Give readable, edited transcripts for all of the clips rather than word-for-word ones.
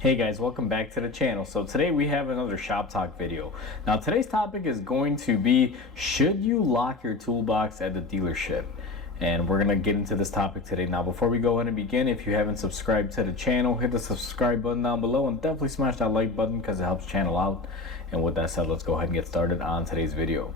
Hey guys, welcome back to the channel. So today we have another shop talk video. Now today's topic is going to be, should you lock your toolbox at the dealership? And we're gonna get into this topic today. Now before we go ahead and begin, if you haven't subscribed to the channel, hit the subscribe button down below and definitely smash that like button because it helps channel out. And with that said, let's go ahead and get started on today's video.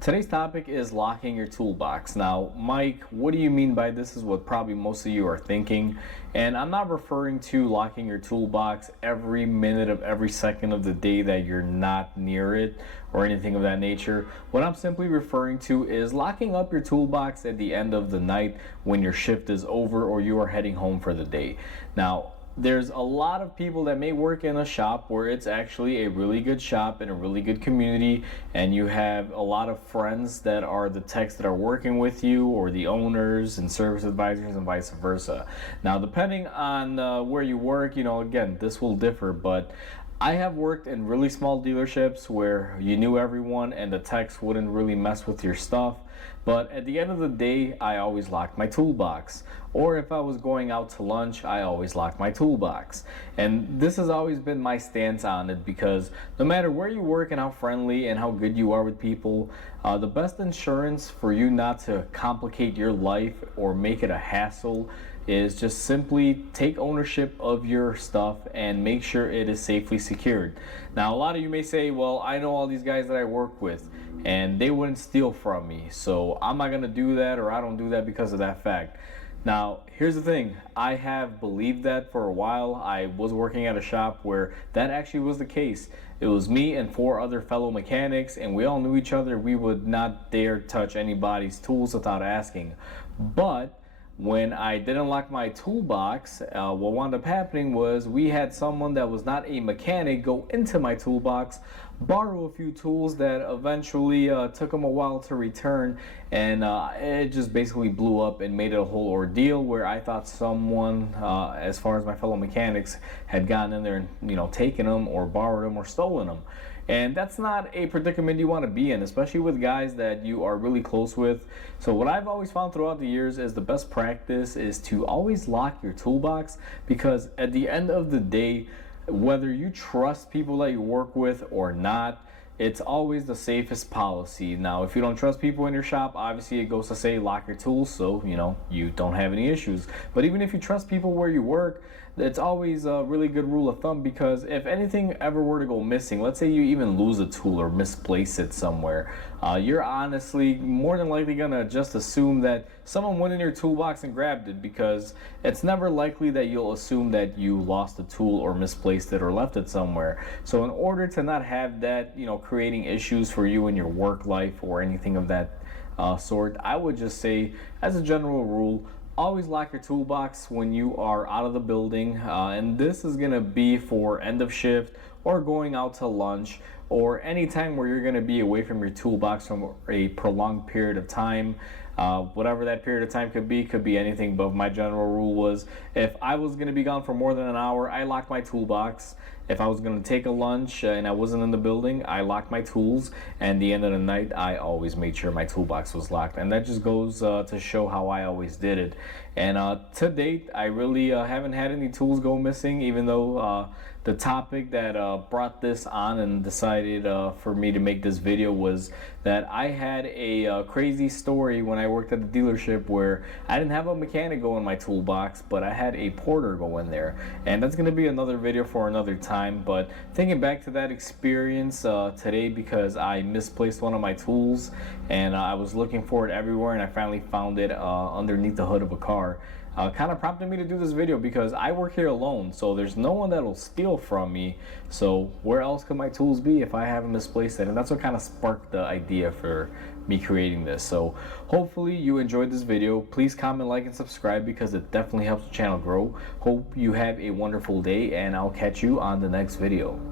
Today's topic is locking your toolbox. Now, Mike, what do you mean by this? Is what probably most of you are thinking. And I'm not referring to locking your toolbox every minute of every second of the day that you're not near it or anything of that nature. What I'm simply referring to is locking up your toolbox at the end of the night when your shift is over or you are heading home for the day. Now, there's a lot of people that may work in a shop where it's actually a really good shop and a really good community, and you have a lot of friends that are the techs that are working with you, or the owners and service advisors, and vice versa. Now, depending on where you work, again, this will differ, but I have worked in really small dealerships where you knew everyone and the techs wouldn't really mess with your stuff. But at the end of the day, I always locked my toolbox. Or if I was going out to lunch, I always locked my toolbox. And this has always been my stance on it, because no matter where you work and how friendly and how good you are with people, the best insurance for you not to complicate your life or make it a hassle is just simply take ownership of your stuff and make sure it is safely secured. Now, a lot of you may say, well, I know all these guys that I work with and they wouldn't steal from me, so I'm not gonna do that, or I don't do that because of that fact. Now, here's the thing. I have believed that for a while. I was working at a shop where that actually was the case. It was me and 4 other fellow mechanics, and we all knew each other. We would not dare touch anybody's tools without asking. But when I didn't lock my toolbox, what wound up happening was we had someone that was not a mechanic go into my toolbox, borrow a few tools that eventually took them a while to return, and it just basically blew up and made it a whole ordeal where I thought someone, as far as my fellow mechanics, had gotten in there and taken them or borrowed them or stolen them. And that's not a predicament you want to be in, especially with guys that you are really close with. So what I've always found throughout the years is the best practice is to always lock your toolbox, because at the end of the day, whether you trust people that you work with or not, it's always the safest policy. Now, if you don't trust people in your shop, obviously it goes to say lock your tools so you don't have any issues. But even if you trust people where you work, it's always a really good rule of thumb, because if anything ever were to go missing, let's say you even lose a tool or misplace it somewhere, you're honestly more than likely gonna just assume that someone went in your toolbox and grabbed it, because it's never likely that you'll assume that you lost a tool or misplaced it or left it somewhere. So in order to not have that creating issues for you in your work life or anything of that sort, I would just say, as a general rule, always lock your toolbox when you are out of the building, and this is going to be for end of shift or going out to lunch, or any time where you're going to be away from your toolbox from a prolonged period of time. Whatever that period of time could be anything, but my general rule was, if I was going to be gone for more than an hour, I locked my toolbox. If I was going to take a lunch and I wasn't in the building, I locked my tools, and the end of the night, I always made sure my toolbox was locked. And that just goes to show how I always did it. And to date, I really haven't had any tools go missing, even though the topic that brought this on and decided for me to make this video was that I had a crazy story when I worked at the dealership where I didn't have a mechanic go in my toolbox, but I had a porter go in there. And that's going to be another video for another time. But thinking back to that experience today, because I misplaced one of my tools and I was looking for it everywhere, and I finally found it underneath the hood of a car, kind of prompted me to do this video, because I work here alone, so there's no one that'll steal from me. So where else could my tools be if I haven't misplaced it? And that's what kind of sparked the idea for me creating this. So hopefully you enjoyed this video. Please comment, like, and subscribe, because it definitely helps the channel grow. Hope you have a wonderful day, and I'll catch you on the next video.